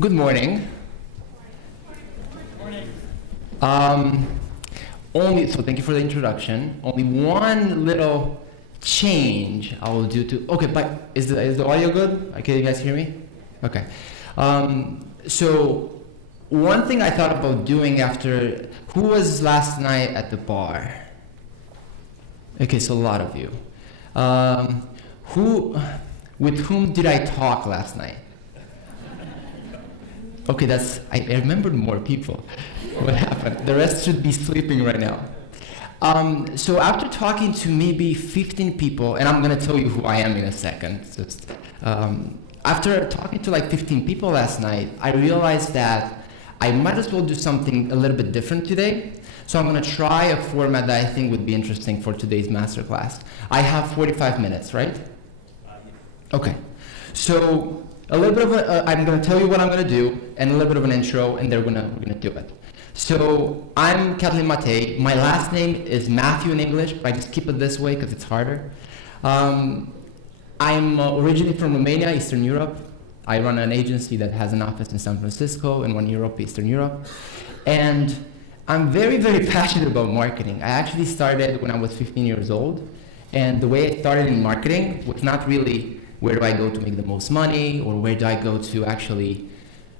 Good morning. Um, so thank you for the introduction. Only one little change I will do to, okay, but is the audio good? Can you guys hear me? Okay. So one thing I thought about doing after, who was last night at the bar? Okay, so a lot of you. With whom did I talk last night? Okay, I remembered more people. What happened? The rest should be sleeping right now. So after talking to maybe 15 people, and I'm gonna tell you who I am in a second. After talking to like 15 people last night, I realized that I might as well do something a little bit different today. So I'm gonna try a format that I think would be interesting for today's masterclass. I have 45 minutes, right? Okay. So a little bit of I'm going to tell you what I'm going to do, and a little bit of an intro, and we're going to do it. So I'm Catalin Matei. My last name is Matthew in English, but I just keep it this way because it's harder. I'm originally from Romania, Eastern Europe. I run an agency that has an office in San Francisco and one in Europe, Eastern Europe. And I'm very, very passionate about marketing. I actually started when I was 15 years old, and the way I started in marketing was not really where do I go to make the most money, or where do I go to actually,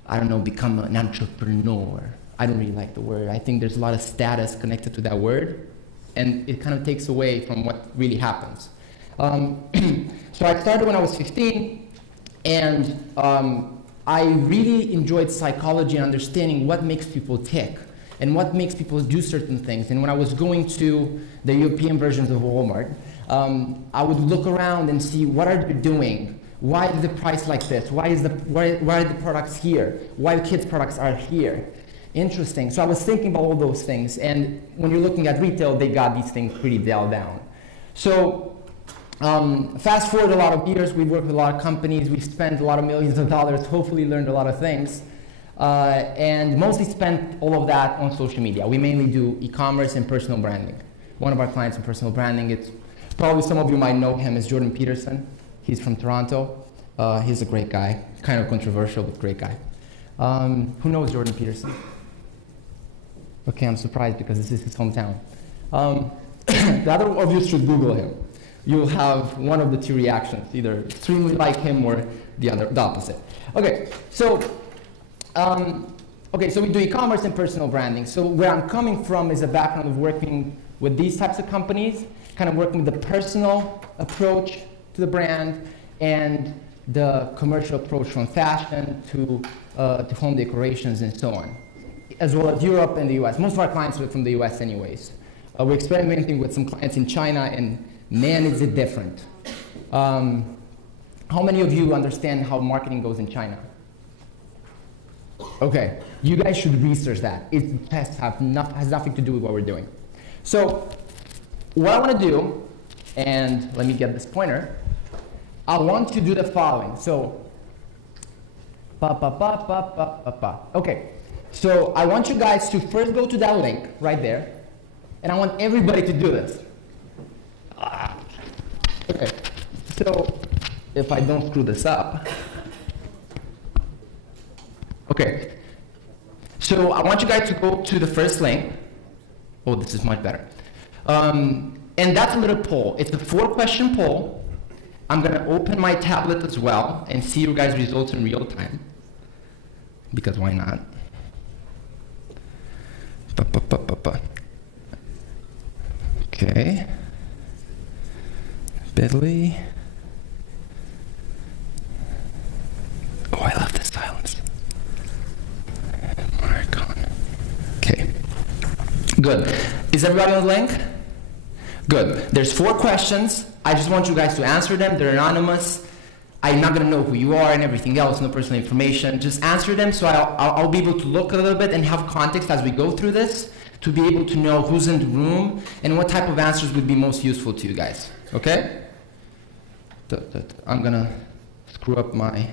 I don't know, become an entrepreneur. I don't really like the word. I think there's a lot of status connected to that word, and it kind of takes away from what really happens. So I started when I was 15, and I really enjoyed psychology and understanding what makes people tick, and what makes people do certain things. And when I was going to the European versions of Walmart, I would look around and see what are they doing. Why is the price like this? Why are the products here? Why kids' products are here? Interesting. So I was thinking about all those things. And when you're looking at retail, they got these things pretty dialed down. So fast forward a lot of years, we've worked with a lot of companies. We've spent a lot of millions of dollars, hopefully learned a lot of things. And mostly spent all of that on social media. We mainly do e-commerce and personal branding. One of our clients in personal branding, it's probably some of you might know him as Jordan Peterson. He's from Toronto. He's a great guy, kind of controversial, but great guy. Who knows Jordan Peterson? Okay, I'm surprised because this is his hometown. The other of you should Google him. You'll have one of the two reactions, either extremely like him or the opposite. Okay, so we do e-commerce and personal branding. So where I'm coming from is a background of working with these types of companies, kind of working with the personal approach to the brand and the commercial approach from fashion to home decorations and so on, as well as Europe and the US. Most of our clients are from the US anyways. We're experimenting with some clients in China, and man, is it different. How many of you understand how marketing goes in China? Okay, you guys should research that. It has nothing to do with what we're doing. So what I want to do, and let me get this pointer, I want to do the following. So, okay, so I want you guys to first go to that link right there, and I want everybody to do this. Okay, so if I don't screw this up. Okay, so I want you guys to go to the first link. Oh, this is much better. And that's a little poll. It's a 4-question poll. I'm going to open my tablet as well and see you guys' results in real time. Because why not? Okay. Bit.ly. Oh, I love this silence. Okay. Good. Is everybody on the link? Good. There's 4 questions. I just want you guys to answer them. They're anonymous. I'm not going to know who you are and everything else, no personal information. Just answer them so I'll be able to look a little bit and have context as we go through this to be able to know who's in the room and what type of answers would be most useful to you guys. Okay? I'm going to screw up my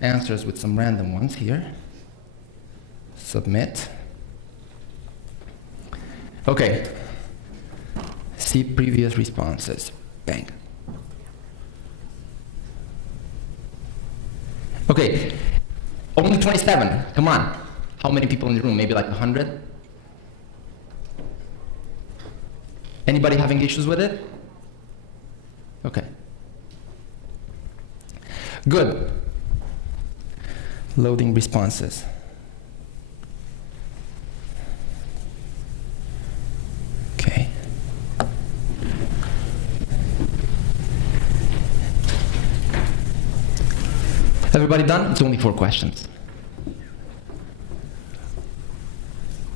answers with some random ones here. Submit. Okay. See previous responses. Bang. Okay. Only 27, come on. How many people in the room? Maybe like 100? Anybody having issues with it? Okay. Good. Loading responses. Okay. Everybody done? It's only 4 questions.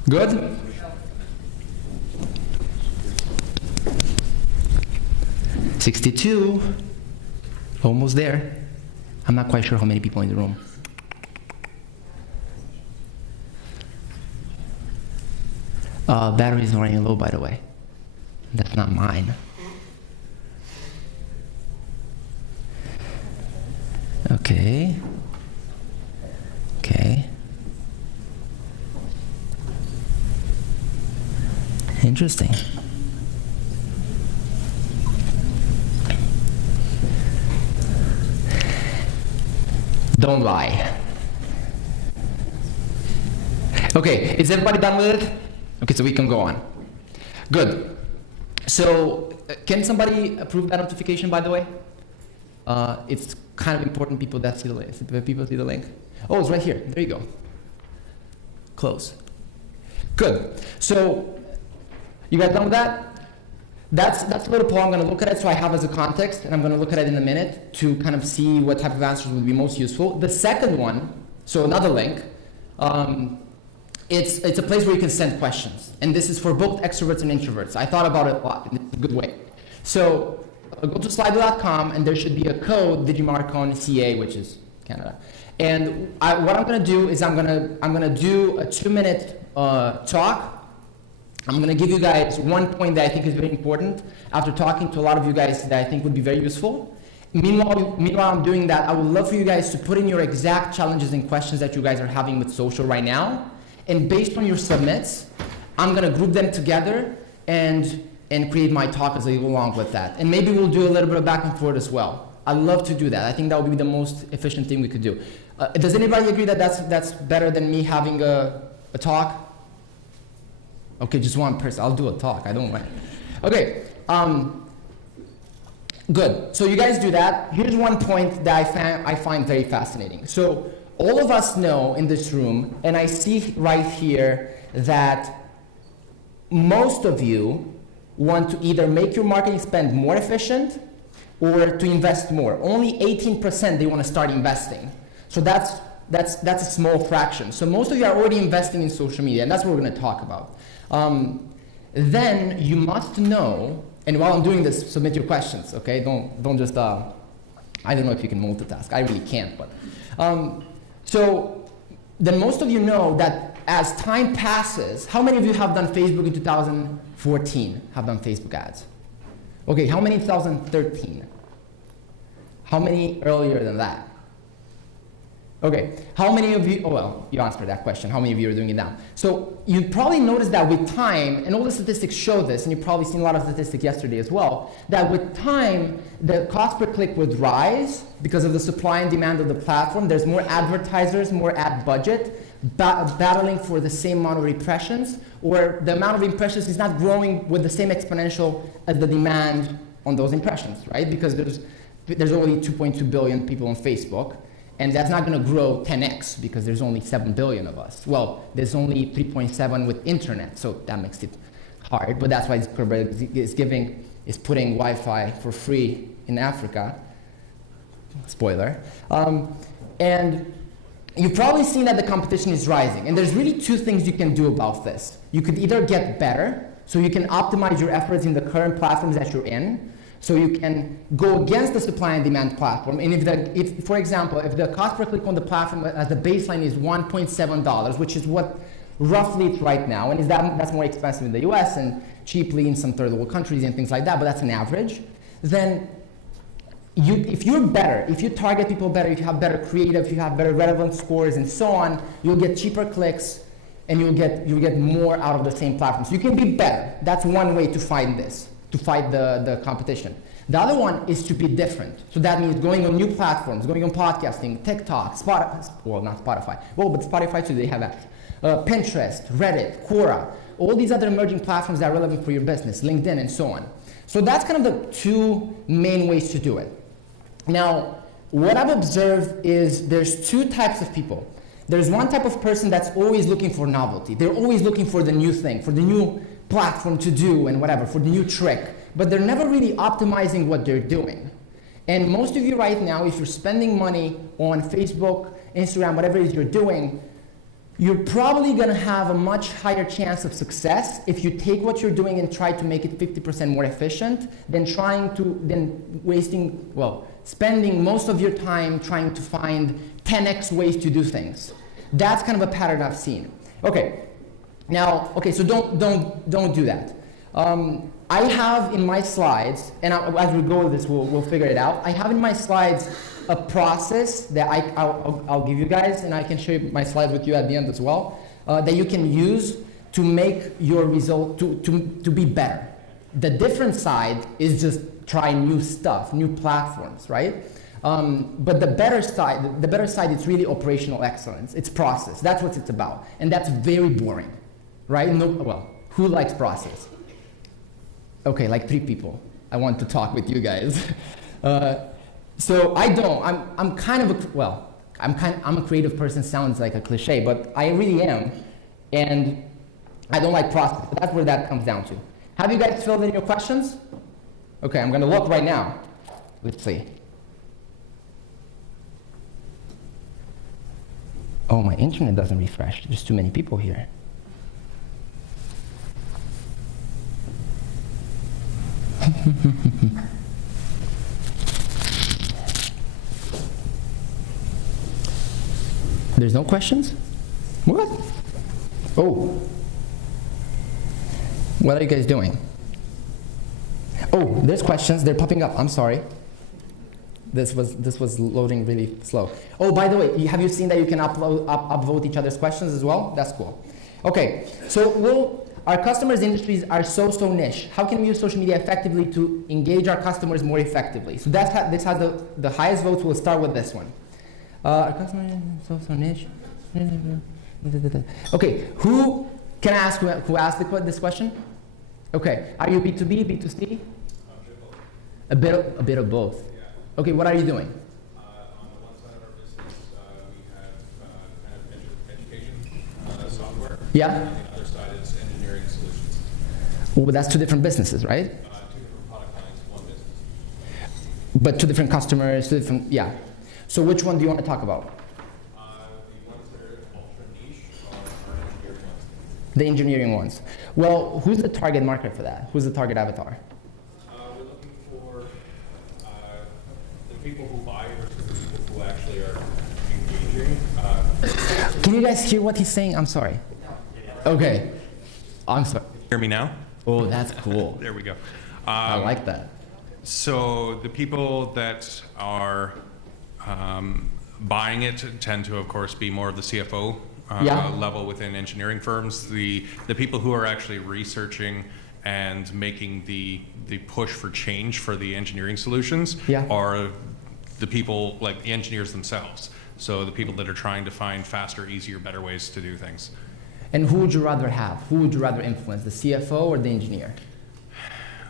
Good? $62. Almost there. I'm not quite sure how many people in the room. Battery's running low, by the way. That's not mine. Okay. Okay. Interesting. Don't lie. Okay, is everybody done with it? Okay, so we can go on. Good. So, can somebody approve that notification, by the way? It's kind of important people that see the link. People see the link. Oh, it's right here. There you go. Close. Good. So, you guys done with that? That's a little poll. I'm going to look at it so I have as a context, and I'm going to look at it in a minute to kind of see what type of answers would be most useful. The second one, so another link, it's a place where you can send questions, and this is for both extroverts and introverts. I thought about it a lot in a good way. So go to slido.com, and there should be a code Digimarcon CA, which is Canada. And what I'm going to do is I'm going to do a 2-minute talk. I'm going to give you guys one point that I think is very important after talking to a lot of you guys that I think would be very useful. Meanwhile I'm doing that, I would love for you guys to put in your exact challenges and questions that you guys are having with social right now. And based on your submits, I'm going to group them together and create my talk as I go along with that. And maybe we'll do a little bit of back and forth as well. I'd love to do that. I think that would be the most efficient thing we could do. Does anybody agree that that's better than me having a talk? Okay, just one person. I'll do a talk. I don't mind. Okay. Good. So you guys do that. Here's one point that I find very fascinating. So all of us know in this room, and I see right here that most of you want to either make your marketing spend more efficient or to invest more. Only 18% they want to start investing. So that's a small fraction. So most of you are already investing in social media, and that's what we're going to talk about. Then you must know, and while I'm doing this, submit your questions, okay? Don't just, I don't know if you can multitask. I really can't, but. So then most of you know that as time passes, how many of you have done Facebook in 2014, have done Facebook ads? Okay, how many in 2013? How many earlier than that? Okay, how many of you, oh well, you answered that question, how many of you are doing it now? So you probably noticed that with time, and all the statistics show this, and you've probably seen a lot of statistics yesterday as well, that with time, the cost per click would rise because of the supply and demand of the platform. There's more advertisers, more ad budget, battling for the same amount of impressions, or the amount of impressions is not growing with the same exponential as the demand on those impressions, right? Because there's only 2.2 billion people on Facebook. And that's not going to grow 10x because there's only 7 billion of us. Well, there's only 3.7 with internet, so that makes it hard. But that's why Zuckerberg is putting Wi-Fi for free in Africa. Spoiler. And you've probably seen that the competition is rising. And there's really 2 things you can do about this. You could either get better, so you can optimize your efforts in the current platforms that you're in. So you can go against the supply and demand platform. And if for example, if the cost per click on the platform as the baseline is $1.7, which is what roughly it's right now, and that's more expensive in the US and cheaply in some third world countries and things like that, but that's an average, then if you're better, if you target people better, if you have better creative, if you have better relevant scores and so on, you'll get cheaper clicks and you'll get more out of the same platform. So you can be better. That's one way to find this. To fight the competition. The other one is to be different. So that means going on new platforms, going on podcasting, TikTok, Spotify, well, not Spotify. Well, but Spotify too, they have apps. Pinterest, Reddit, Quora, all these other emerging platforms that are relevant for your business, LinkedIn, and so on. So that's kind of the two main ways to do it. Now, what I've observed is there's two types of people. There's one type of person that's always looking for novelty. They're always looking for the new thing, for the new platform to do and whatever, for the new trick. But they're never really optimizing what they're doing. And most of you right now, if you're spending money on Facebook, Instagram, whatever it is you're doing, you're probably gonna have a much higher chance of success if you take what you're doing and try to make it 50% more efficient than spending most of your time trying to find 10x ways to do things. That's kind of a pattern I've seen. Okay, now, so don't do that. I have in my slides, and as we go with this, we'll figure it out. I have in my slides a process that I'll give you guys, and I can share my slides with you at the end as well, that you can use to make your result to be better. The different side is just try new stuff, new platforms, right? But the better side is really operational excellence. It's process. That's what it's about, and that's very boring, right? Who likes process? Okay, like 3 people. I want to talk with you guys. So I don't. I'm a creative person. Sounds like a cliche, but I really am, and I don't like process. But that's where that comes down to. Have you guys filled in your questions? Okay, I'm gonna look right now. Let's see. Oh, my internet doesn't refresh. There's too many people here. There's no questions? What? Oh. What are you guys doing? Oh, there's questions. They're popping up. I'm sorry. This was loading really slow. Oh, by the way, have you seen that you can upvote each other's questions as well? That's cool. Okay, so our customers' industries are so niche. How can we use social media effectively to engage our customers more effectively? So this has the highest votes. We'll start with this one. Our customers are so niche. Okay, who can ask who asked this question? Okay, are you B2B, B2C? A bit of both. Okay, what are you doing? On the one side of our business, we have kind of education software. Yeah. And on the other side is engineering solutions. Well, that's 2 different businesses, right? 2 different product lines, 1 business. But 2 different customers, 2 different, yeah. So which one do you want to talk about? The ones that are ultra niche are engineering ones. The engineering ones. Well, who's the target market for that? Who's the target avatar? We're looking for the people who buy versus the people who actually are engaging. Can you guys hear what he's saying? I'm sorry. Okay. I'm sorry. Hear me now? Oh, that's cool. There we go. I like that. So the people that are buying it tend to, of course, be more of the CFO level within engineering firms. The people who are actually researching and making the push for change for the engineering solutions are the people, like the engineers themselves. So the people that are trying to find faster, easier, better ways to do things. And who would you rather have? Who would you rather influence, the CFO or the engineer?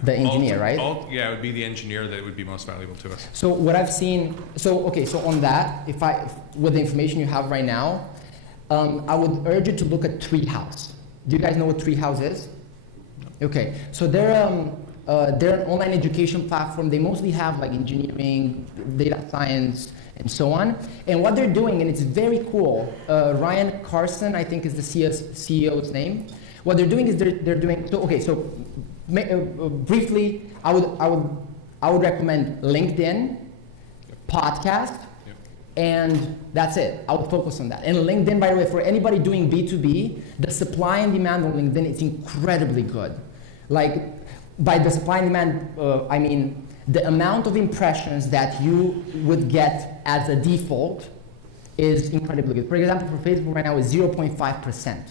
The engineer, right? Yeah, it would be the engineer that would be most valuable to us. So what I've seen, so on that, with the information you have right now, I would urge you to look at Treehouse. Do you guys know what Treehouse is? No. Okay, so they're an online education platform. They mostly have like engineering, data science, and so on. And what they're doing, and it's very cool, Ryan Carson, I think is the CEO's name. What they're doing is they're doing, briefly, I would recommend LinkedIn, podcast, and that's it. I would focus on that. And LinkedIn, by the way, for anybody doing B2B, the supply and demand on LinkedIn is incredibly good. Like, by the supply and demand, I mean the amount of impressions that you would get as a default is incredibly good. For example, for Facebook right now is 0.5%.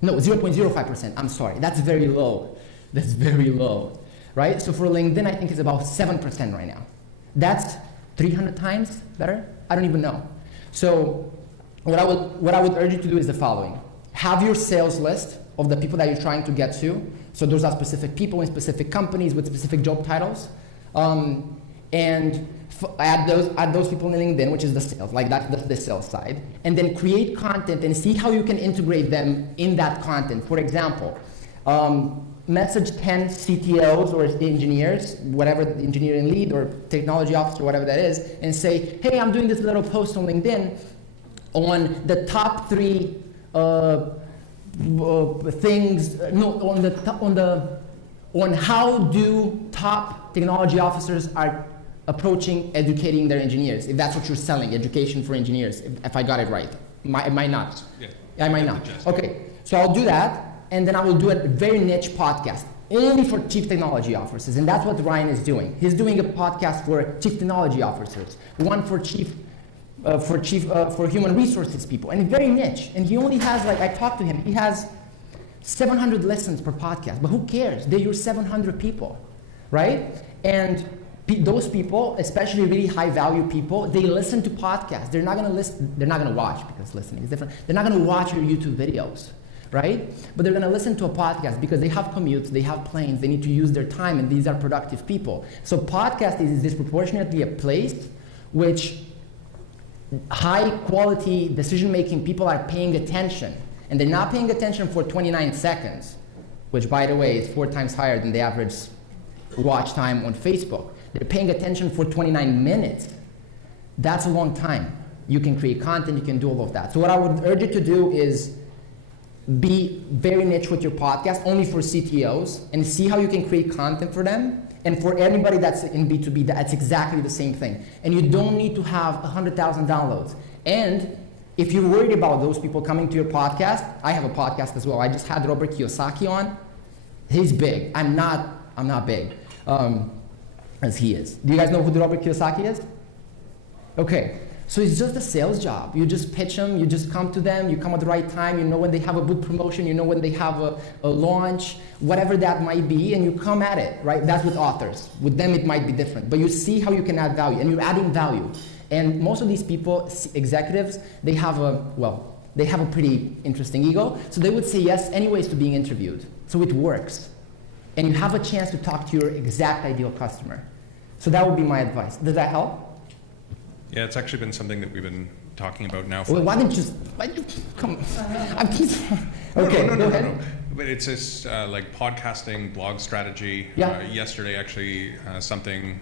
No, 0.05%, I'm sorry. That's very low. That's very low, right? So for LinkedIn, I think it's about 7% right now. That's 300 times better? I don't even know. So what I would urge you to do is the following. Have your sales list of the people that you're trying to get to. So those are specific people in specific companies with specific job titles. And add those people in LinkedIn, which is the sales, like that's the sales side. And then create content and see how you can integrate them in that content. For example, message 10 CTOs or engineers, whatever the engineering lead or technology officer, whatever that is, and say, hey, I'm doing this little post on LinkedIn on the top 3 things, on how do top technology officers are approaching educating their engineers, if that's what you're selling, education for engineers, if I got it right. It might not. Yeah. I might not. Okay, so I'll do that, and then I will do a very niche podcast, only for chief technology officers, and that's what Ryan is doing. He's doing a podcast for chief technology officers, one for for human resources people, and very niche. And he only has, like, I talked to him, he has 700 listens per podcast, but who cares? They're your 700 people, right? And those people, especially really high value people, they listen to podcasts. They're not gonna listen, they're not gonna watch, because listening is different. They're not gonna watch your YouTube videos, right? But they're gonna listen to a podcast because they have commutes, they have planes, they need to use their time, and these are productive people. So podcast is disproportionately a place which high quality decision-making people are paying attention. And they're not paying attention for 29 seconds, which, by the way, is 4 times higher than the average watch time on Facebook. They're paying attention for 29 minutes. That's a long time. You can create content, you can do all of that. So what I would urge you to do is be very niche with your podcast, only for CTOs, and see how you can create content for them. And for anybody that's in B2B, that's exactly the same thing. And you don't need to have 100,000 downloads. And if you're worried about those people coming to your podcast, I have a podcast as well. I just had Robert Kiyosaki on. He's big. I'm not big, as he is. Do you guys know who Robert Kiyosaki is? Okay, so it's just a sales job. You just pitch them, you just come to them, you come at the right time, you know when they have a book promotion, you know when they have a launch, whatever that might be, and you come at it, right? That's with authors. With them, it might be different. But you see how you can add value, and you're adding value. And most of these people, executives, they have a pretty interesting ego, so they would say yes anyways to being interviewed. So it works. And you have a chance to talk to your exact ideal customer. So that would be my advice. Does that help? Yeah, it's actually been something that we've been talking about now for... Well, why didn't you come? I'm just... Okay, no, go ahead. No. But it's this like podcasting, blog strategy. Yeah. Yesterday, actually, something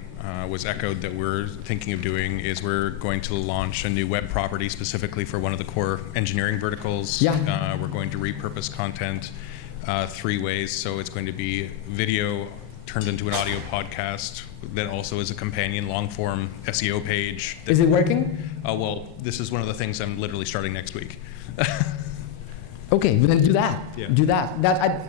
was echoed that we're thinking of doing is we're going to launch a new web property specifically for one of the core engineering verticals. Yeah. We're going to repurpose content 3 ways. So it's going to be video turned into an audio podcast that also is a companion long-form SEO page. Is it working? Well, this is one of the things I'm literally starting next week. Okay, well then do that. Yeah. Do that.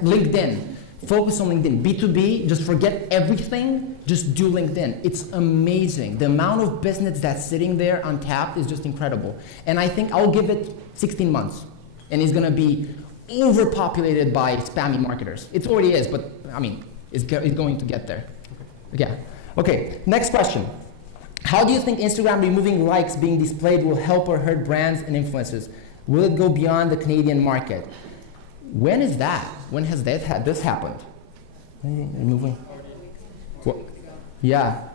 LinkedIn. Focus on LinkedIn. B2B, just forget everything. Just do LinkedIn. It's amazing. The amount of business that's sitting there untapped is just incredible. And I think I'll give it 16 months. And it's going to be overpopulated by spammy marketers. It already is, but I mean, it's going to get there. Yeah. Okay, next question. How do you think Instagram removing likes being displayed will help or hurt brands and influencers? Will it go beyond the Canadian market? When is that? When has this happened? Removing? Well, yeah.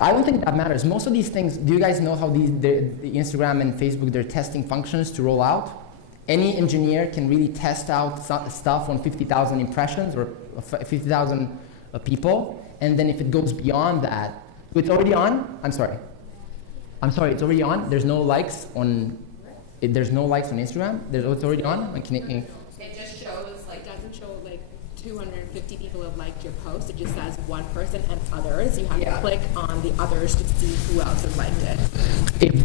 I don't think that matters. Most of these things, do you guys know how the Instagram and Facebook, they're testing functions to roll out? Any engineer can really test out stuff on 50,000 impressions or 50,000 people, and then if it goes beyond that, it's already on? I'm sorry, it's already on? There's no likes on, there's no likes on Instagram? It's already on? It just shows, like, doesn't show, like, 250 people have liked your post. It just says one person and others. You have to click on the others to see who else has liked it.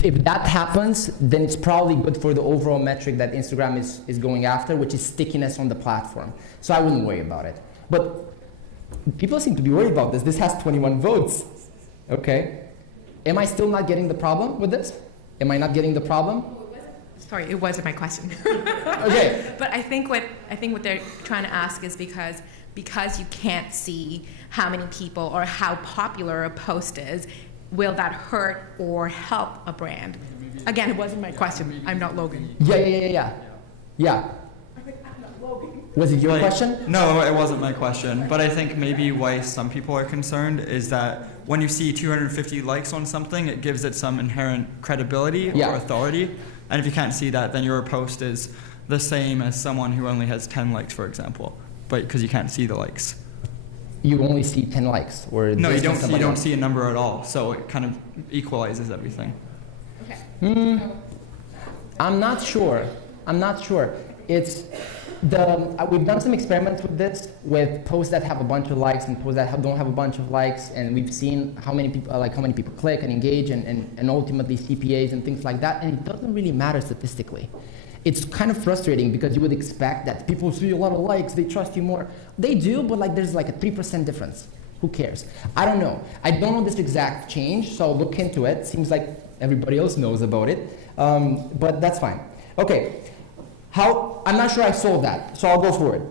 If that happens, then it's probably good for the overall metric that Instagram is going after, which is stickiness on the platform. So I wouldn't worry about it. But people seem to be worried about this. This has 21 votes. Okay. Am I still not getting the problem with this? Am I not getting the problem? Sorry, it wasn't my question. Okay. But I think what they're trying to ask is because because you can't see how many people or how popular a post is, will that hurt or help a brand? Again, it wasn't my question. I'm not Logan. Yeah. Was it your question? No, it wasn't my question. But I think maybe why some people are concerned is that when you see 250 likes on something, it gives it some inherent credibility or authority. And if you can't see that, then your post is the same as someone who only has 10 likes, for example, but because you can't see the likes. You only see 10 likes, or no, you don't see a number at all. So it kind of equalizes everything. Okay. I'm not sure. It's we've done some experiments with this, with posts that have a bunch of likes and posts that don't have a bunch of likes, and we've seen how many people click and engage, and ultimately CPAs and things like that, and it doesn't really matter statistically. It's kind of frustrating because you would expect that people see a lot of likes, they trust you more. They do, but there's a 3% difference. Who cares? I don't know. I don't know this exact change, so I'll look into it. Seems like everybody else knows about it, but that's fine. Okay. I'm not sure I solved that, so I'll go forward.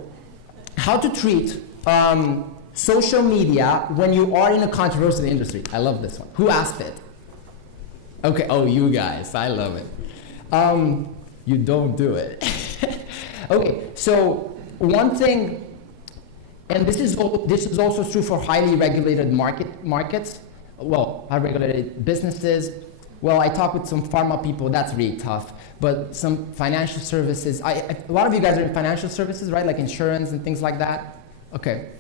How to treat social media when you are in a controversial industry. I love this one. Who asked it? Okay, you guys, I love it. You don't do it. Okay, so one thing, and this is also true for highly regulated markets. Well, highly regulated businesses. Well, I talk with some pharma people, that's really tough. But some financial services, a lot of you guys are in financial services, right? Like insurance and things like that. Okay.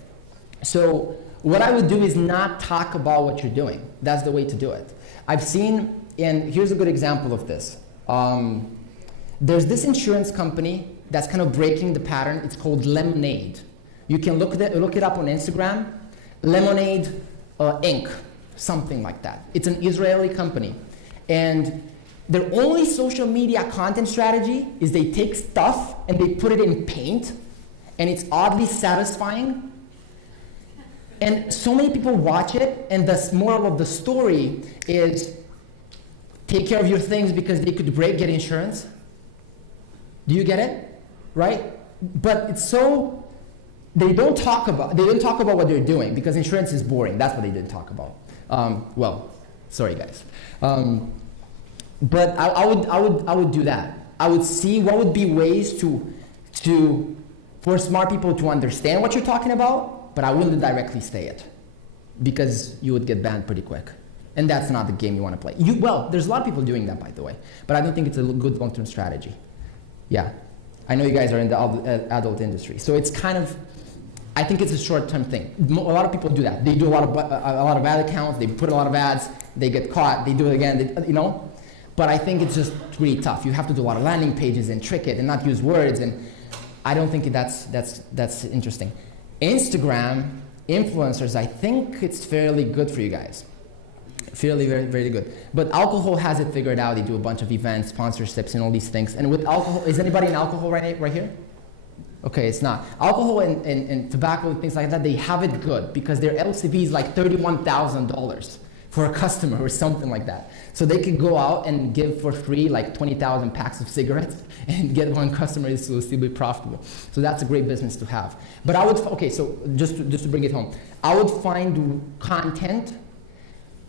So what I would do is not talk about what you're doing. That's the way to do it. I've seen, and here's a good example of this. There's this insurance company that's kind of breaking the pattern. It's called Lemonade. You can look it up on Instagram. Lemonade Inc., something like that. It's an Israeli company. And their only social media content strategy is they take stuff and they put it in paint, and it's oddly satisfying. And so many people watch it, and the moral of the story is take care of your things because they could break, get insurance. Do you get it? Right? But it's so, they don't talk about what they're doing because insurance is boring. That's what they didn't talk about. Well, sorry guys. But I would do that. I would see what would be ways for smart people to understand what you're talking about, but I wouldn't directly say it because you would get banned pretty quick. And that's not the game you want to play. Well, there's a lot of people doing that, by the way, but I don't think it's a good long-term strategy. Yeah, I know you guys are in the adult industry, so it's kind of, I think it's a short-term thing. A lot of people do that. They do a lot of ad accounts, they put a lot of ads, they get caught, they do it again, But I think it's just really tough. You have to do a lot of landing pages and trick it and not use words, and I don't think that's interesting. Instagram influencers, I think it's fairly good for you guys. Fairly, very, very good. But alcohol has it figured out. They do a bunch of events, sponsorships, and all these things. And with alcohol, is anybody in alcohol right here? Okay, it's not. Alcohol and tobacco and things like that, they have it good because their LCV is like $31,000 for a customer or something like that. So they can go out and give for free like 20,000 packs of cigarettes and get one customer is will still be profitable. So that's a great business to have. But I would, okay, so just to bring it home, I would find content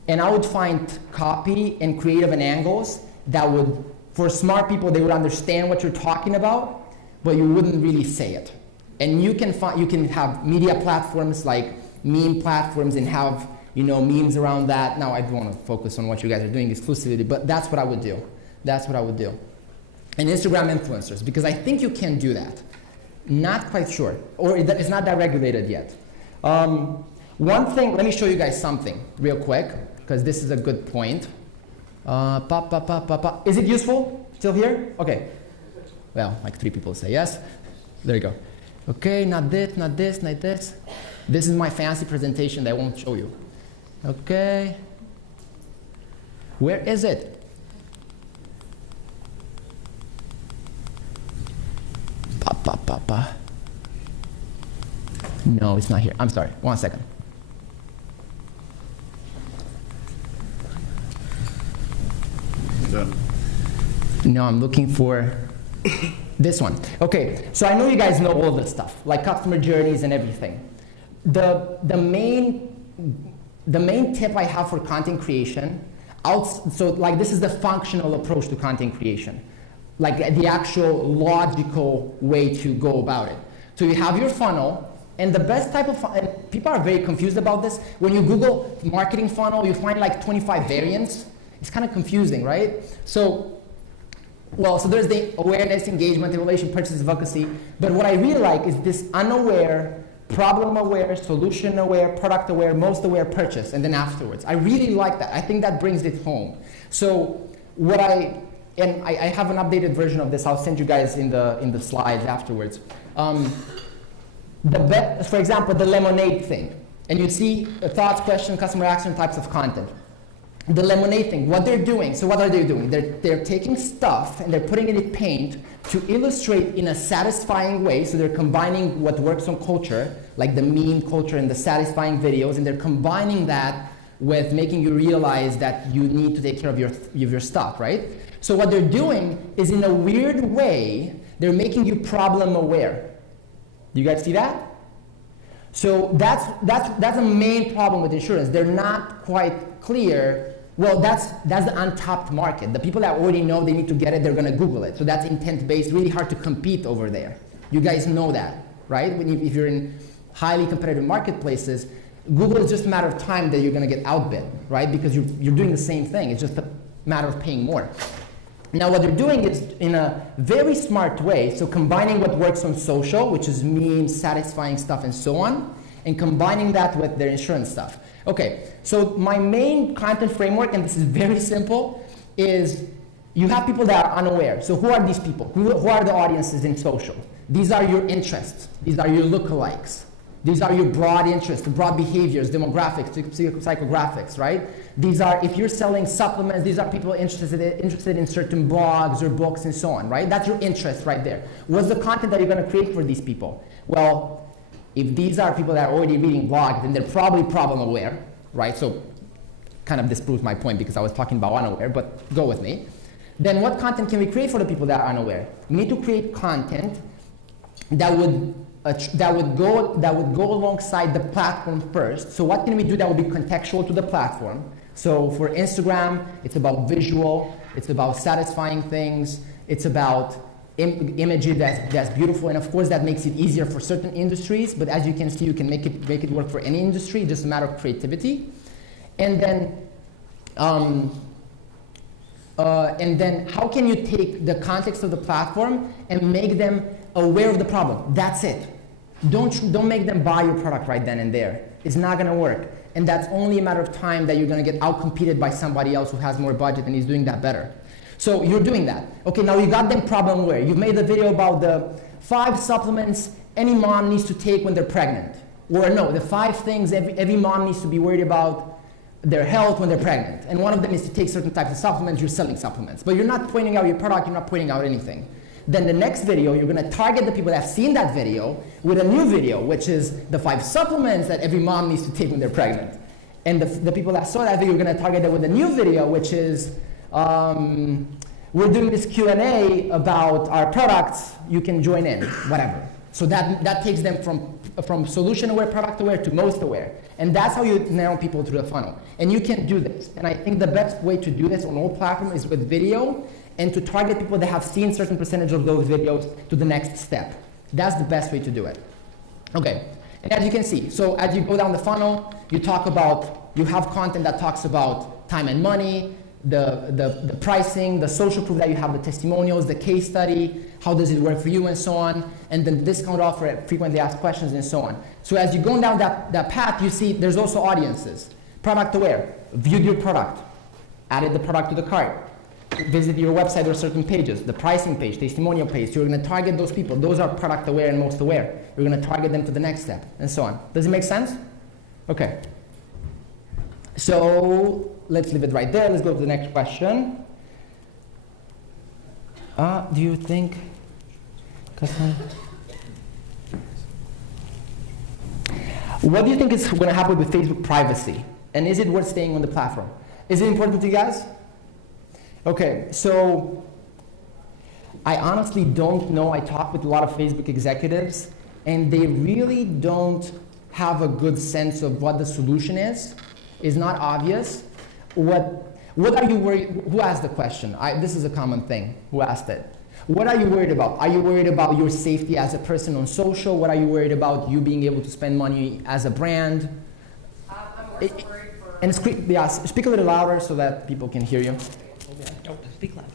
and I would find copy and creative and angles that would, for smart people, they would understand what you're talking about, but you wouldn't really say it. And you can have media platforms like meme platforms and have memes around that. Now I don't want to focus on what you guys are doing exclusively, but that's what I would do. That's what I would do. And Instagram influencers, because I think you can do that. Not quite sure, or it's not that regulated yet. One thing, let me show you guys something real quick, because this is a good point. Is it useful? Still here? Okay. Well, like 3 people say yes. There you go. Okay, not this, not this, not this. This is my fancy presentation that I won't show you. Okay. Where is it? No, it's not here. I'm sorry. 1 second. Done. No, I'm looking for this one. Okay, so I know you guys know all this stuff, like customer journeys and everything. the main tip I have for content creation, so like this is the functional approach to content creation, like the actual logical way to go about it. So you have your funnel, and the best type of funnel, and people are very confused about this. When you Google marketing funnel, you find like 25 variants. It's kind of confusing, right? So there's the awareness, engagement, evaluation, purchase, advocacy. But what I really like is this unaware, problem-aware, solution-aware, product-aware, most-aware purchase, and then afterwards. I really like that. I think that brings it home. So I have an updated version of this. I'll send you guys in the slides afterwards. For example, the lemonade thing. And you see thoughts, questions, customer action types of content. The lemonade thing, what they're doing, so what are they doing? They're taking stuff and they're putting it in paint to illustrate in a satisfying way. So they're combining what works on culture, like the meme culture and the satisfying videos, and they're combining that with making you realize that you need to take care of your stuff, right? So what they're doing is, in a weird way, they're making you problem aware. Do you guys see that? So that's a main problem with insurance. They're not quite clear. Well, that's the untapped market. The people that already know they need to get it, they're going to Google it. So that's intent-based, really hard to compete over there. You guys know that, right? If you're in highly competitive marketplaces, Google is just a matter of time that you're going to get outbid, right? Because you're doing the same thing. It's just a matter of paying more. Now, what they're doing is in a very smart way, so combining what works on social, which is memes, satisfying stuff, and so on, and combining that with their insurance stuff. Okay, so my main content framework, and this is very simple, is you have people that are unaware. So who are these people? Who are the audiences in social? These are your interests. These are your lookalikes. These are your broad interests, broad behaviors, demographics, psychographics, right? These are, if you're selling supplements, these are people interested in certain blogs or books and so on, right? That's your interest right there. What's the content that you're going to create for these people? Well, if these are people that are already reading blogs, then they're probably problem aware, right? So kind of disproves my point because I was talking about unaware, but go with me. Then what content can we create for the people that are unaware? We need to create content that would go alongside the platform first. So what can we do that would be contextual to the platform? So for Instagram, it's about visual, it's about satisfying things, it's about imagery that's beautiful, and of course that makes it easier for certain industries, but as you can see, you can make it work for any industry, just a matter of creativity. And then how can you take the context of the platform and make them aware of the problem? That's it. Don't make them buy your product right then and there. It's not going to work. And that's only a matter of time that you're going to get outcompeted by somebody else who has more budget and is doing that better. So you're doing that. Okay, now you got them problem aware. You've made a video about the 5 supplements any mom needs to take when they're pregnant. Or no, the 5 things every mom needs to be worried about their health when they're pregnant. And one of them is to take certain types of supplements. You're selling supplements. But you're not pointing out your product. You're not pointing out anything. Then the next video, you're going to target the people that have seen that video with a new video, which is the 5 supplements that every mom needs to take when they're pregnant. And the people that saw that video, you're going to target them with a new video, which is, we're doing this Q&A about our products. You can join in, whatever. So that takes them from solution-aware, product-aware to most-aware. And that's how you narrow people through the funnel. And you can do this. And I think the best way to do this on all platforms is with video, and to target people that have seen certain percentage of those videos to the next step. That's the best way to do it. Okay, and as you can see, so as you go down the funnel, you have content that talks about time and money, the pricing, the social proof that you have, the testimonials, the case study, how does it work for you, and so on, and then the discount offer, frequently asked questions, and so on. So as you go down that path, you see there's also audiences. Product aware, viewed your product, added the product to the cart, visit your website or certain pages, the pricing page, testimonial page. So you're going to target those people. Those are product aware and most aware. You're going to target them to the next step, and so on. Does it make sense? Okay. So let's leave it right there. Let's go to the next question. Do you think, what do you think is going to happen with Facebook privacy? And is it worth staying on the platform? Is it important to you guys? Okay, so I honestly don't know. I talked with a lot of Facebook executives, and they really don't have a good sense of what the solution is not obvious. What are you worried? Who asked the question? This is a common thing. Who asked it? What are you worried about? Are you worried about your safety as a person on social? What are you worried about you being able to spend money as a brand? I'm also worried for... And speak a little louder so that people can hear you. Don't speak loud.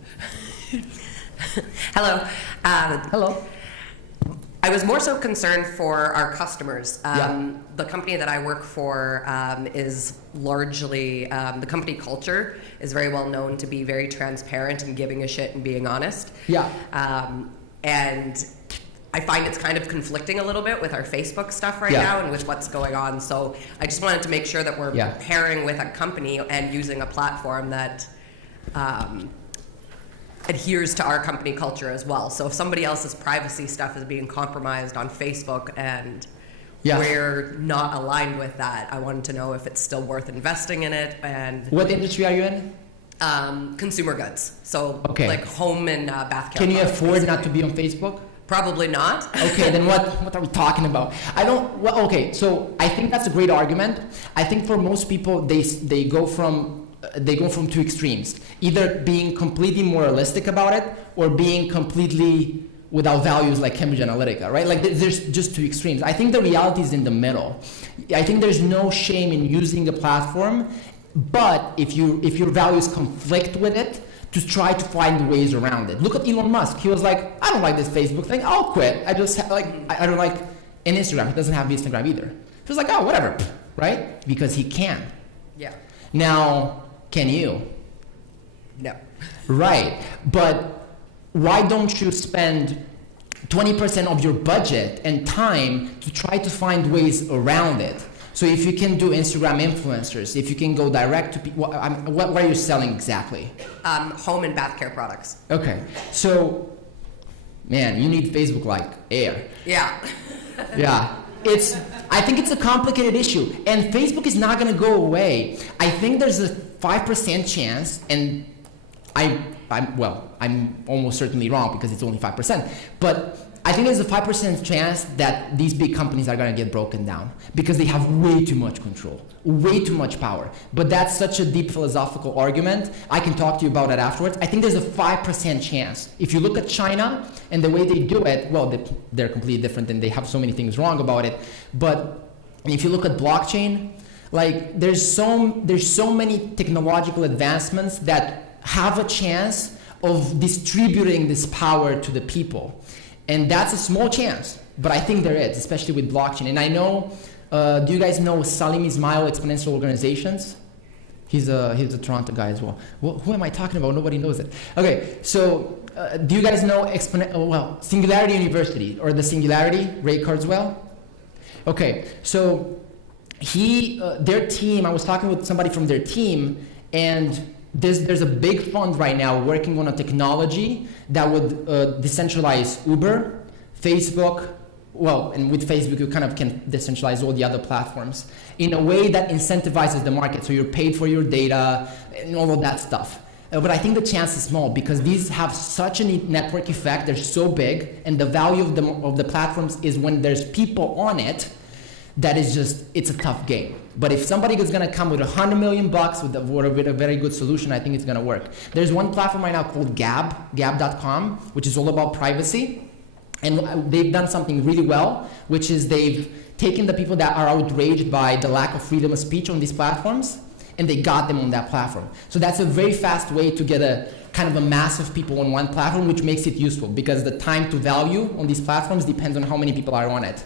Hello. Hello. I was more so concerned for our customers. Yeah. The company that I work for is largely, the company culture is very well known to be very transparent and giving a shit and being honest. Yeah. And I find it's kind of conflicting a little bit with our Facebook stuff right now and with what's going on. So I just wanted to make sure that we're pairing with a company and using a platform that adheres to our company culture as well. So if somebody else's privacy stuff is being compromised on Facebook and we're not aligned with that, I wanted to know if it's still worth investing in it. And what industry are you in? Consumer goods. So like home and bath care. Can you afford not to be on Facebook? Probably not. Okay, then what are we talking about? So I think that's a great argument. I think for most people, they go from two extremes, either being completely moralistic about it or being completely without values like Cambridge Analytica, right? Like there's just two extremes. I think the reality is in the middle. I think there's no shame in using a platform, but if your values conflict with it, to try to find ways around it. Look at Elon Musk. He was like, I don't like this Facebook thing. I'll quit. I don't like an Instagram. He doesn't have Instagram either. He was like, oh, whatever, right? Because he can. Yeah. Now, can you? No. Right. But why don't you spend 20% of your budget and time to try to find ways around it? So if you can do Instagram influencers, if you can go direct to people, what are you selling exactly? Home and bath care products. Okay. So, man, you need Facebook like air. Yeah. Yeah. I think it's a complicated issue, and Facebook is not going to go away. I think there's a 5% chance, and I'm almost certainly wrong because it's only 5%, but I think there's a 5% chance that these big companies are going to get broken down because they have way too much control, way too much power. But that's such a deep philosophical argument. I can talk to you about it afterwards. I think there's a 5% chance. If you look at China and the way they do it, well, they're completely different and they have so many things wrong about it. But if you look at blockchain, like there's so many technological advancements that have a chance of distributing this power to the people. And that's a small chance, but I think there is, especially with blockchain. And I know, do you guys know Salim Ismail, Exponential Organizations? He's a Toronto guy as well. Who am I talking about? Nobody knows it. Okay, so do you guys know Singularity University, or the Singularity, Ray Kurzweil? Okay, so their team, I was talking with somebody from their team, and there's a big fund right now working on a technology that would decentralize Uber, Facebook, and with Facebook you kind of can decentralize all the other platforms in a way that incentivizes the market. So you're paid for your data and all of that stuff. But I think the chance is small because these have such a network effect. They're so big, and the value of the platforms is when there's people on it. That is just, it's a tough game. But if somebody is going to come with $100 million with a very good solution, I think it's going to work. There's one platform right now called Gab.com, which is all about privacy. And they've done something really well, which is they've taken the people that are outraged by the lack of freedom of speech on these platforms, and they got them on that platform. So that's a very fast way to get a kind of a mass of people on one platform, which makes it useful because the time to value on these platforms depends on how many people are on it.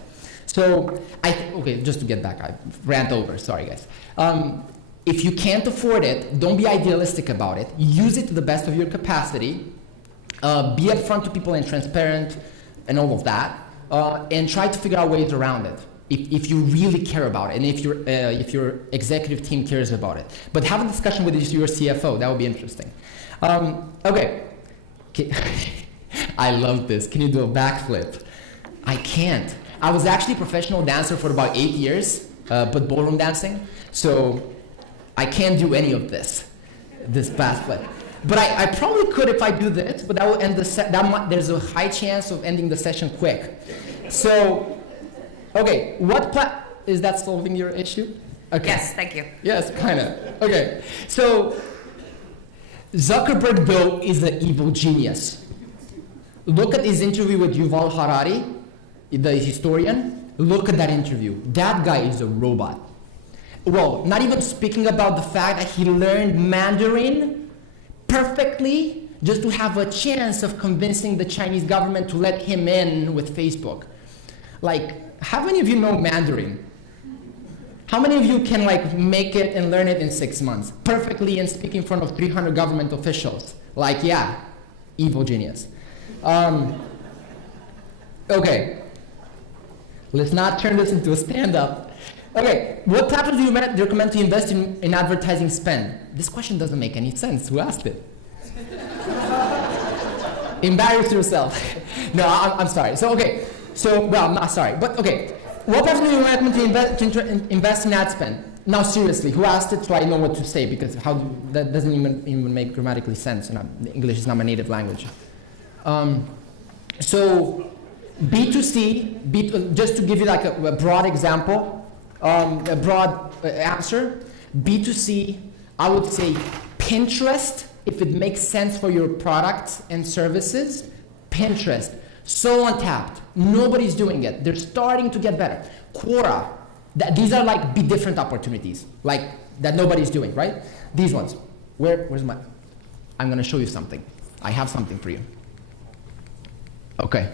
So, just to get back, I rant over, sorry guys. If you can't afford it, don't be idealistic about it. Use it to the best of your capacity. Be upfront to people and transparent and all of that. And try to figure out ways around it if you really care about it and if your executive team cares about it. But have a discussion with your CFO, that would be interesting. Okay. I love this. Can you do a backflip? I can't. I was actually a professional dancer for about 8 years, but ballroom dancing. So I can't do any of this backflip. But I probably could if I do this, but that will end the there's a high chance of ending the session quick. So, okay, Is that solving your issue? Okay. Yes, thank you. Yes, kind of. Okay. So Zuckerberg, though, is an evil genius. Look at his interview with Yuval Harari, the historian. Look at that interview. That guy is a robot. Well, not even speaking about the fact that he learned Mandarin perfectly just to have a chance of convincing the Chinese government to let him in with Facebook. Like, how many of you know Mandarin? How many of you can like make it and learn it in 6 months perfectly and speak in front of 300 government officials? Like, yeah, evil genius. Okay, let's not turn this into a stand-up. Okay, what platforms do you recommend to invest in advertising spend? This question doesn't make any sense. Who asked it? Embarrass yourself. No, I'm sorry. So, okay. So, well, I'm not sorry. But, okay. What platforms do you recommend to invest in ad spend? Now, seriously, who asked it so I know what to say? Because that doesn't even make grammatically sense. And English is not my native language. So, B2C, just to give you like a broad example, a broad answer, B2C, I would say Pinterest, if it makes sense for your products and services. Pinterest, so untapped. Nobody's doing it. They're starting to get better. Quora, these are like be different opportunities, like that nobody's doing, right? These ones. Where's my, I'm gonna show you something. I have something for you. Okay.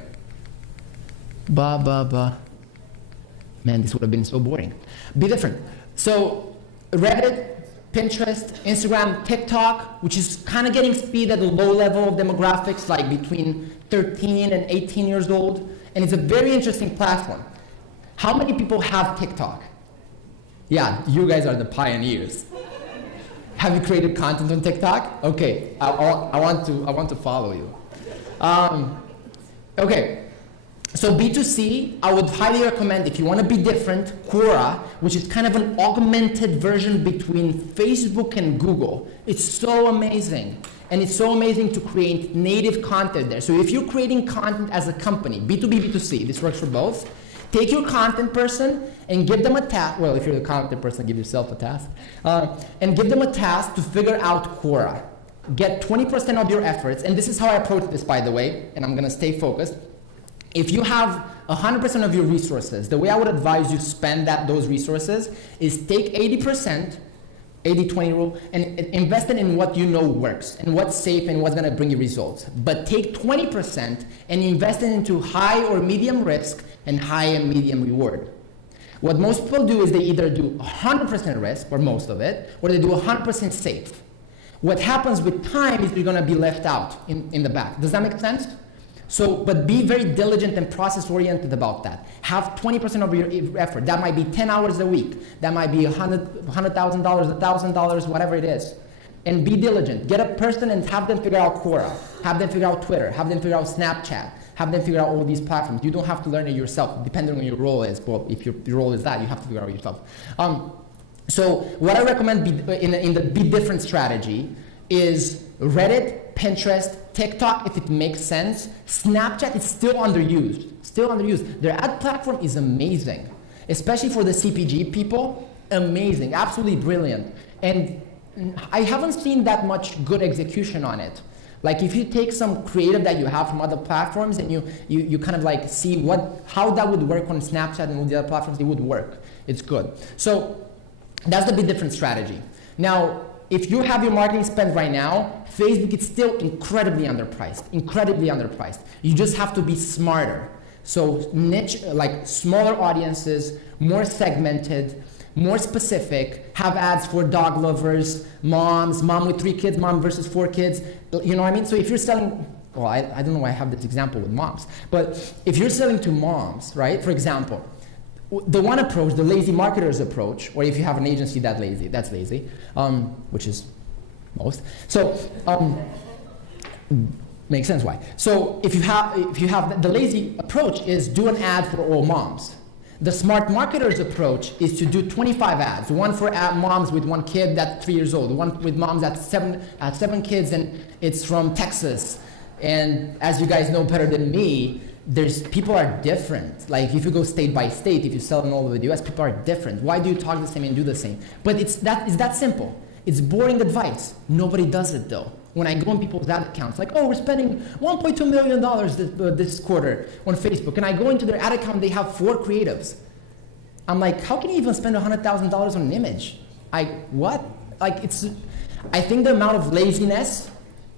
Man, this would have been so boring. Be different. So Reddit, Pinterest, Instagram, TikTok, which is kind of getting speed at a low level of demographics, like between 13 and 18 years old. And it's a very interesting platform. How many people have TikTok? Yeah, you guys are the pioneers. Have you created content on TikTok? Okay, I want to follow you. Okay. So B2C, I would highly recommend, if you want to be different, Quora, which is kind of an augmented version between Facebook and Google. It's so amazing. And it's so amazing to create native content there. So if you're creating content as a company, B2B, B2C, this works for both, take your content person and give them a task. Well, if you're the content person, give yourself a task. And give them a task to figure out Quora. Get 20% of your efforts, and this is how I approach this, by the way, and I'm going to stay focused. If you have 100% of your resources, the way I would advise you spend those resources is take 80%, 80-20 rule, and invest it in what you know works, and what's safe and what's going to bring you results. But take 20% and invest it into high or medium risk and high and medium reward. What most people do is they either do 100% risk, or most of it, or they do 100% safe. What happens with time is you're going to be left out in the back. Does that make sense? So, but be very diligent and process-oriented about that. Have 20% of your effort. That might be 10 hours a week. That might be $100,000, $1,000, whatever it is. And be diligent. Get a person and have them figure out Quora. Have them figure out Twitter. Have them figure out Snapchat. Have them figure out all these platforms. You don't have to learn it yourself, depending on your role is. Well, if your role is that, you have to figure it out yourself. So what I recommend in the Be Different strategy is Reddit, Pinterest, TikTok, if it makes sense. Snapchat is still underused. Their ad platform is amazing, especially for the CPG people. Amazing, absolutely brilliant. And I haven't seen that much good execution on it. Like if you take some creative that you have from other platforms and you kind of like see how that would work on Snapchat and all the other platforms, it would work. It's good. So that's the Be Different strategy. Now, if you have your marketing spend right now, Facebook is still incredibly underpriced. You just have to be smarter. So niche, like smaller audiences, more segmented, more specific, have ads for dog lovers, moms, mom with 3 kids, mom versus 4 kids, you know what I mean? So if you're selling, well, I don't know why I have this example with moms, but if you're selling to moms, right, for example, the one approach, the lazy marketer's approach, or if you have an agency that's lazy, which is most. So makes sense why. So if you have the lazy approach is do an ad for all moms. The smart marketer's approach is to do 25 ads, one for moms with 1 kid that's 3 years old, one with moms that's 7 kids and it's from Texas. And as you guys know better than me, people are different. Like if you go state by state, if you sell in all over the US, people are different. Why do you talk the same and do the same? But it's that simple. It's boring advice. Nobody does it though. When I go on people's ad accounts, like, oh, we're spending $1.2 million this quarter on Facebook, and I go into their ad account, they have 4 creatives. I'm like, how can you even spend $100,000 on an image? What? Like, I think the amount of laziness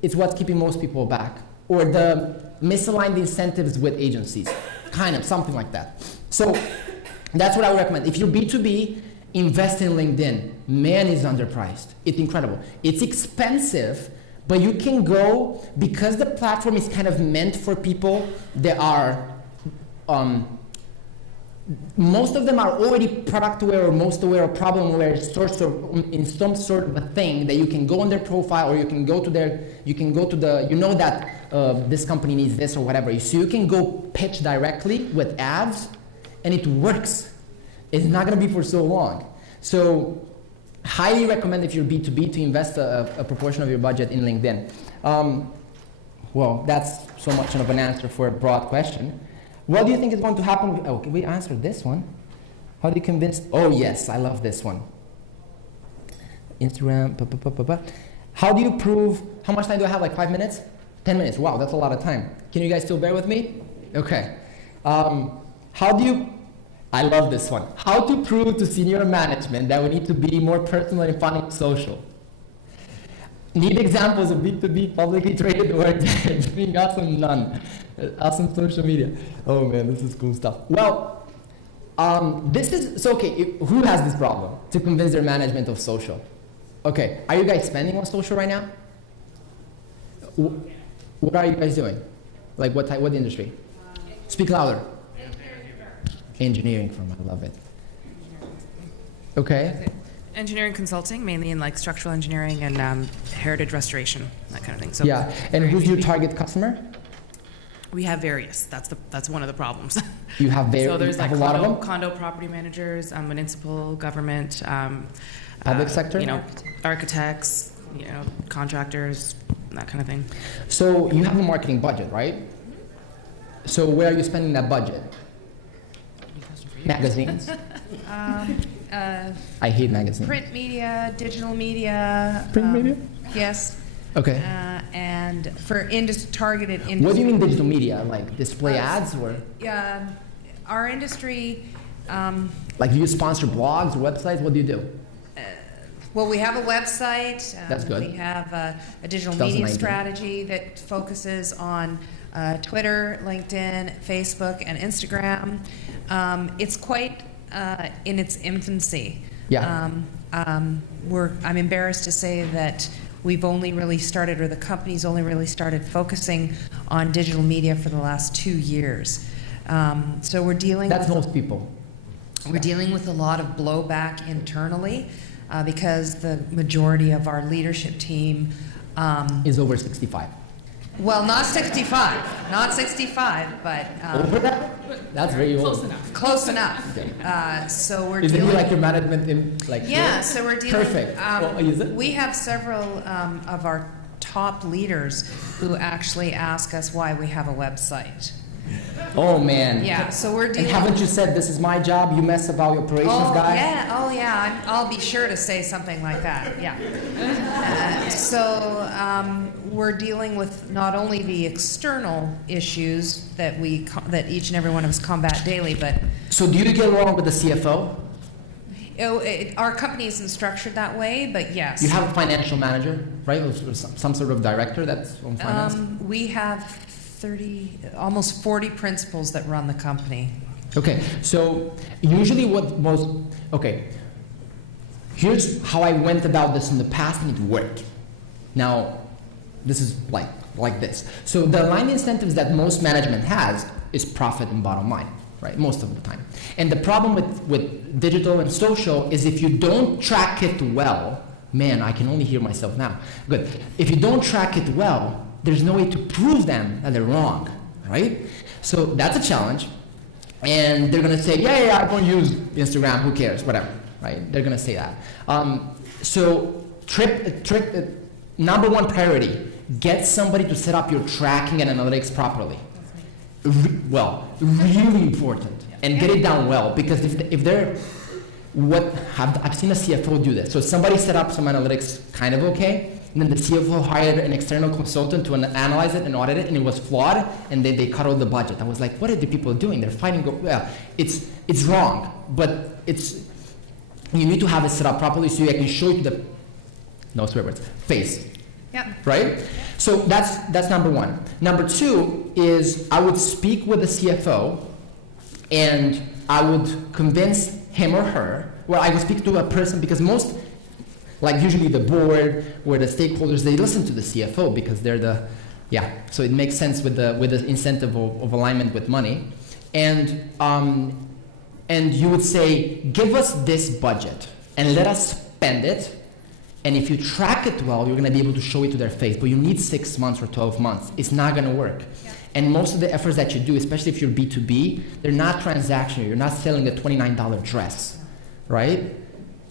is what's keeping most people back, or the misaligned incentives with agencies, kind of, something like that. So that's what I would recommend. If you're B2B, invest in LinkedIn. Man, it's underpriced. It's incredible. It's expensive, but you can go, because the platform is kind of meant for people that are, most of them are already product aware or most aware or problem aware in some sort of a thing that you can go on their profile, or you can go to this company needs this or whatever. So you can go pitch directly with ads, and it works. It's not going to be for so long. So highly recommend, if you're B2B, to invest a proportion of your budget in LinkedIn. Well, that's so much of an answer for a broad question. What do you think is going to happen? Oh, we answered this one. How do you convince? Oh yes, I love this one. Instagram. How do you prove? How much time do I have? Like 5 minutes? 10 minutes. Wow, that's a lot of time. Can you guys still bear with me? Okay. How do you? I love this one. How to prove to senior management that we need to be more personal and fun and social? Need examples of B2B publicly traded work doing awesome awesome social media. Oh man, this is cool stuff. Well, who has this problem to convince their management of social? Okay, are you guys spending on social right now? What are you guys doing? Like what industry? Speak louder. Engineering firm, I love it. Okay. Engineering consulting, mainly in like structural engineering and heritage restoration, that kind of thing. So yeah, and who's your target customer? We have various. That's one of the problems. You have various. So there's like a lot of them? Condo property managers, municipal, government, public sector. Architects, contractors, that kind of thing. So you have a marketing budget, right? So where are you spending that budget? Magazines. I hate magazines. Print media, digital media. Print media? Yes. Okay. And for targeted industry. What do you mean digital media? Like display ads or? Yeah, our industry. Like do you sponsor blogs or websites? What do you do? Well, we have a website. That's good. We have a digital media strategy that focuses on Twitter, LinkedIn, Facebook, and Instagram. It's quite in its infancy. Yeah. I'm embarrassed to say that we've only really started, or the company's only really started focusing on digital media for the last 2 years. So we're dealing. That's most people. We're dealing with a lot of blowback internally because the majority of our leadership team is over 65. Well, not 65, but over that? That's very old. Close enough. Okay. So we're is dealing. Is it like your management in like? Yeah. So we're dealing. Perfect. Is it? We have several of our top leaders who actually ask us why we have a website. Oh man. Yeah. So we're dealing. And haven't you said this is my job? You mess about your operations guy. Yeah. Oh yeah. I'll be sure to say something like that. Yeah. We're dealing with not only the external issues that each and every one of us combat daily, but. So do you get along with the CFO? Our company isn't structured that way, but yes. You have a financial manager, right? Or some sort of director that's on finance? We have almost 40 principals that run the company. Okay, so usually here's how I went about this in the past and it worked. Now, this is like this. So the aligned incentives that most management has is profit and bottom line, right? Most of the time. And the problem with digital and social is if you don't track it well, man, I can only hear myself now. Good. If you don't track it well, there's no way to prove them that they're wrong, right? So that's a challenge. And they're going to say, yeah, I'm going to use Instagram, who cares, whatever, right? They're going to say that. Number one priority, get somebody to set up your tracking and analytics properly. really important, and get it down well, because if they're, I've seen a CFO do this. So somebody set up some analytics kind of okay, and then the CFO hired an external consultant to analyze it and audit it, and it was flawed, and they cut out the budget. I was like, what are the people doing? They're fighting. Well, it's wrong, but you need to have it set up properly so I can show you the, no swear words, face. Yeah. Right? So that's number one. Number two is I would speak with the CFO, and I would convince him or her, well, I would speak to a person, because most, like usually the board or the stakeholders, they listen to the CFO because they're so it makes sense with the incentive of alignment with money. And you would say, give us this budget and let us spend it. And if you track it well, you're going to be able to show it to their face. But you need 6 months or 12 months. It's not going to work. Yeah. And most of the efforts that you do, especially if you're B2B, they're not transactional. You're not selling a $29 dress, right?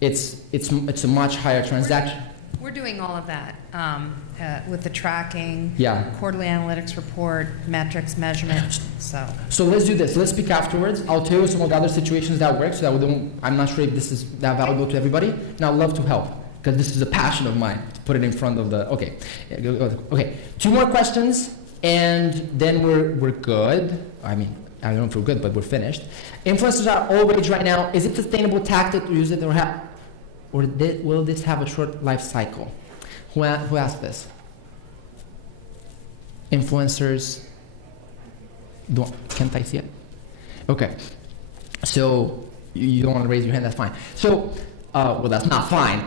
It's a much higher transaction. We're doing all of that with the tracking, yeah, quarterly analytics report, metrics, measurement. So let's do this. Let's speak afterwards. I'll tell you some of the other situations that work, so that I'm not sure if this is that valuable to everybody, and I'd love to help, because this is a passion of mine, to put it in front of the, okay. 2 more questions, and then we're good. I mean, I don't know if we're good, but we're finished. Influencers are all rage right now. Is it sustainable tactic to use it, or will this have a short life cycle? Who asked this? Influencers, can't I see it? Okay, so you don't want to raise your hand, that's fine. So, well, that's not fine.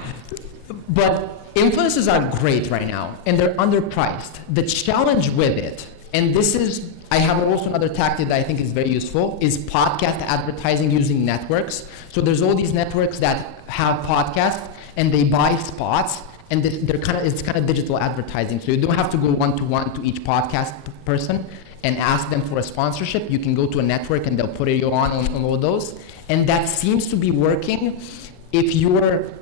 But influencers are great right now, and they're underpriced. The challenge with it, and this is, I have also another tactic that I think is very useful, is podcast advertising using networks. So there's all these networks that have podcasts, and they buy spots, and it's kind of digital advertising. So you don't have to go one-to-one to each podcast person and ask them for a sponsorship. You can go to a network, and they'll put you on all those. And that seems to be working if you're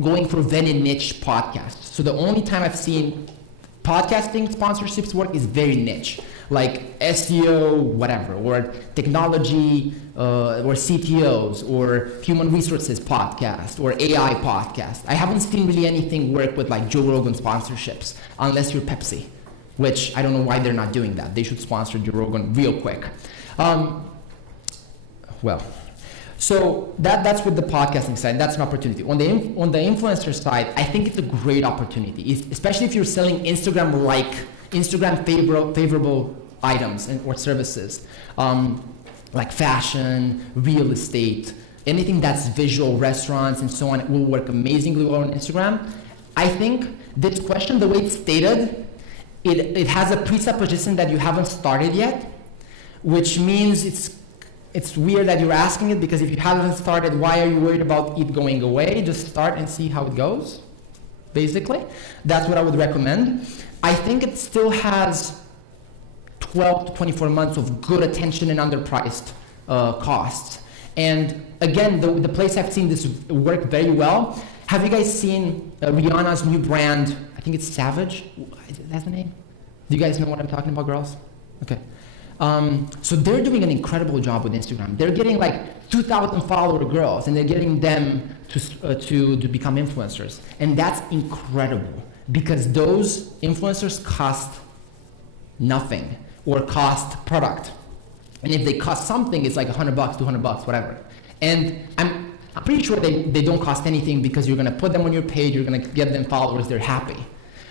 going for very niche podcasts. So the only time I've seen podcasting sponsorships work is very niche, like SEO, whatever, or technology, or CTOs, or human resources podcast, or AI podcast. I haven't seen really anything work with like Joe Rogan sponsorships, unless you're Pepsi, which I don't know why they're not doing that. They should sponsor Joe Rogan real quick. So that's with the podcasting side. That's an opportunity. On the influencer side, I think it's a great opportunity, especially if you're selling Instagram favorable items or services, like fashion, real estate, anything that's visual, restaurants, and so on. It will work amazingly well on Instagram. I think this question, the way it's stated, it has a presupposition that you haven't started yet, which means it's weird that you're asking it, because if you haven't started, why are you worried about it going away? Just start and see how it goes, basically. That's what I would recommend. I think it still has 12 to 24 months of good attention and underpriced costs. And again, the place I've seen this work very well, have you guys seen Rihanna's new brand? I think it's Savage. That's the name? Do you guys know what I'm talking about, girls? Okay. So they're doing an incredible job with Instagram. They're getting like 2,000 follower girls, and they're getting them to become influencers. And that's incredible, because those influencers cost nothing or cost product. And if they cost something, it's like $100, $200, whatever. And I'm pretty sure they don't cost anything, because you're gonna put them on your page, you're gonna get them followers, they're happy,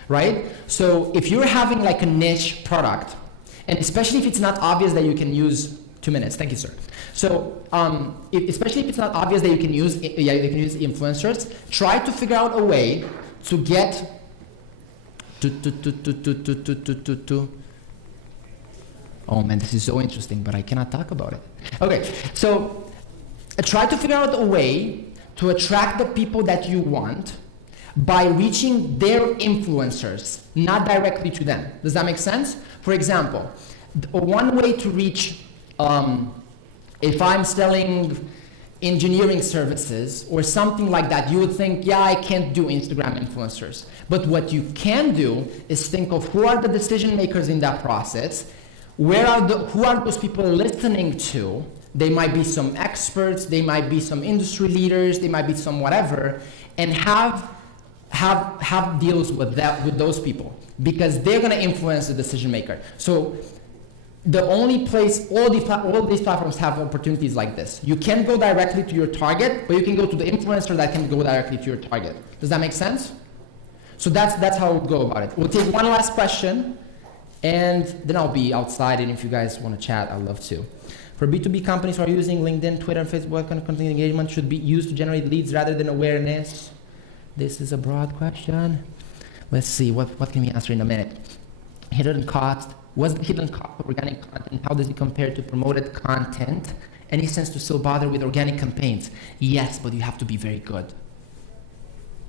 right? So if you're having like a niche product, and especially if it's not obvious that you can use 2 minutes, thank you, sir. So especially if it's not obvious that you can use influencers, try to figure out a way to get oh man, this is so interesting, but I cannot talk about it. Okay, so try to figure out a way to attract the people that you want by reaching their influencers, not directly to them. Does that make sense? For example, one way to reach, if I'm selling engineering services or something like that, you would think, yeah, I can't do Instagram influencers. But what you can do is think of who are the decision makers in that process, who are those people listening to? They might be some experts, they might be some industry leaders, they might be some whatever, and have deals with those people, because they're going to influence the decision maker. So the only place, all these platforms have opportunities like this. You can go directly to your target, but you can go to the influencer that can go directly to your target. Does that make sense? So that's how we'll go about it. We'll take one last question, and then I'll be outside, and if you guys want to chat, I'd love to. For B2B companies who are using LinkedIn, Twitter, and Facebook, what kind of content engagement should be used to generate leads rather than awareness? This is a broad question. Let's see, what can we answer in a minute? Hidden cost. What's the hidden cost of organic content? How does it compare to promoted content? Any sense to still bother with organic campaigns? Yes, but you have to be very good.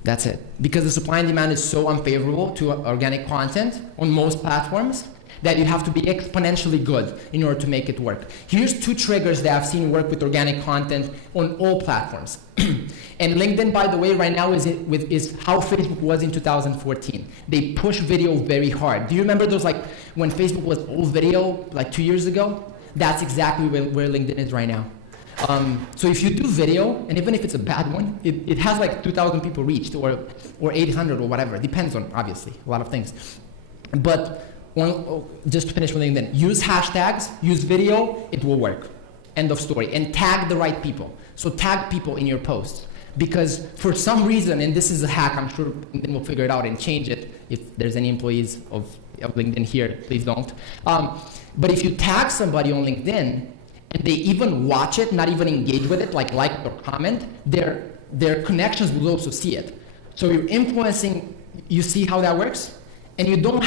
That's it. Because the supply and demand is so unfavorable to organic content on most platforms that you have to be exponentially good in order to make it work. Here's 2 triggers that I've seen work with organic content on all platforms. And LinkedIn, by the way, right now is how Facebook was in 2014. They push video very hard. Do you remember those, like, when Facebook was all video, like 2 years ago? That's exactly where LinkedIn is right now. So if you do video, and even if it's a bad one, it has like 2,000 people reached, or 800 or whatever. Depends on, obviously, a lot of things. But just to finish with LinkedIn, use hashtags, use video, it will work. End of story. And tag the right people. So tag people in your posts. Because for some reason, and this is a hack, I'm sure LinkedIn will figure it out and change it. If there's any employees of LinkedIn here, please don't. But if you tag somebody on LinkedIn, and they even watch it, not even engage with it, like or comment, their connections will also see it. So you're influencing, you see how that works? And you don't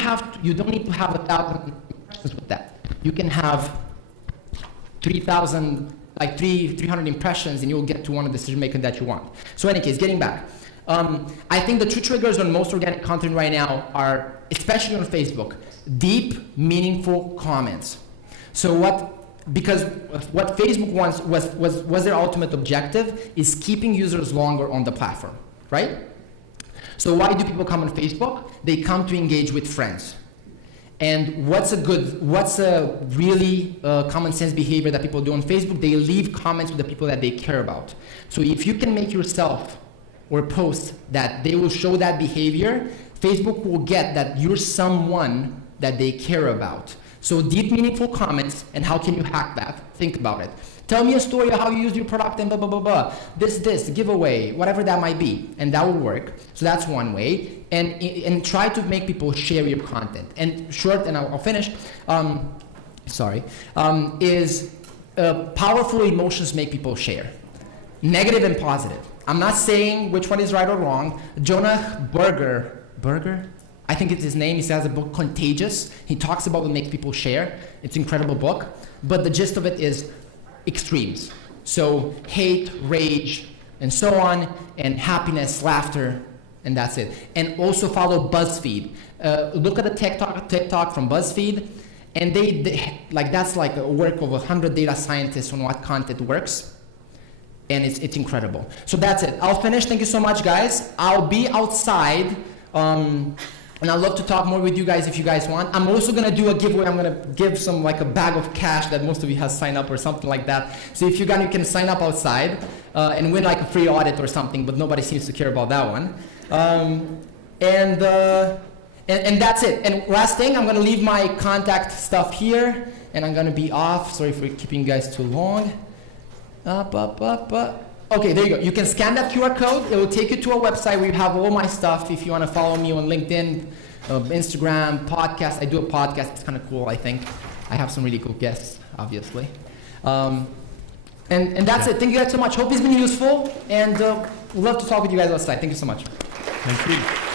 need to have 1,000 impressions with that. You can have 3,000, like 300 impressions, and you'll get to one of the decision maker that you want. So in any case, getting back. I think the 2 triggers on most organic content right now are, especially on Facebook, deep, meaningful comments. So because what Facebook wants was their ultimate objective is keeping users longer on the platform, right? So why do people come on Facebook? They come to engage with friends. And what's a really common sense behavior that people do on Facebook? They leave comments with the people that they care about. So if you can make yourself or post that they will show that behavior, Facebook will get that you're someone that they care about. So deep, meaningful comments, and how can you hack that? Think about it. Tell me a story of how you used your product and blah, blah, blah, blah. This, giveaway, whatever that might be. And that will work. So that's one way. And try to make people share your content. And short, and I'll finish, is powerful emotions make people share. Negative and positive. I'm not saying which one is right or wrong. Jonah Berger? I think it's his name. He has a book, Contagious. He talks about what makes people share. It's an incredible book. But the gist of it is extremes. So hate, rage, and so on, and happiness, laughter, and that's it. And also follow BuzzFeed. Look at the TikTok from BuzzFeed, and they that's like a work of 100 data scientists on what content works. And it's incredible. So that's it. I'll finish. Thank you so much, guys. I'll be outside. And I'd love to talk more with you guys if you guys want. I'm also going to do a giveaway. I'm going to give some, like, a bag of cash that most of you have signed up or something like that. So if you can sign up outside and win, like, a free audit or something, but nobody seems to care about that one. And that's it. And last thing, I'm going to leave my contact stuff here, and I'm going to be off. Sorry for keeping you guys too long. Okay, there you go. You can scan that QR code. It will take you to a website where you have all my stuff. If you want to follow me on LinkedIn, Instagram, podcast. I do a podcast. It's kind of cool, I think. I have some really cool guests, obviously. And that's it. Thank you guys so much. Hope it's been useful. And we'd love to talk with you guys outside. Thank you so much. Thank you.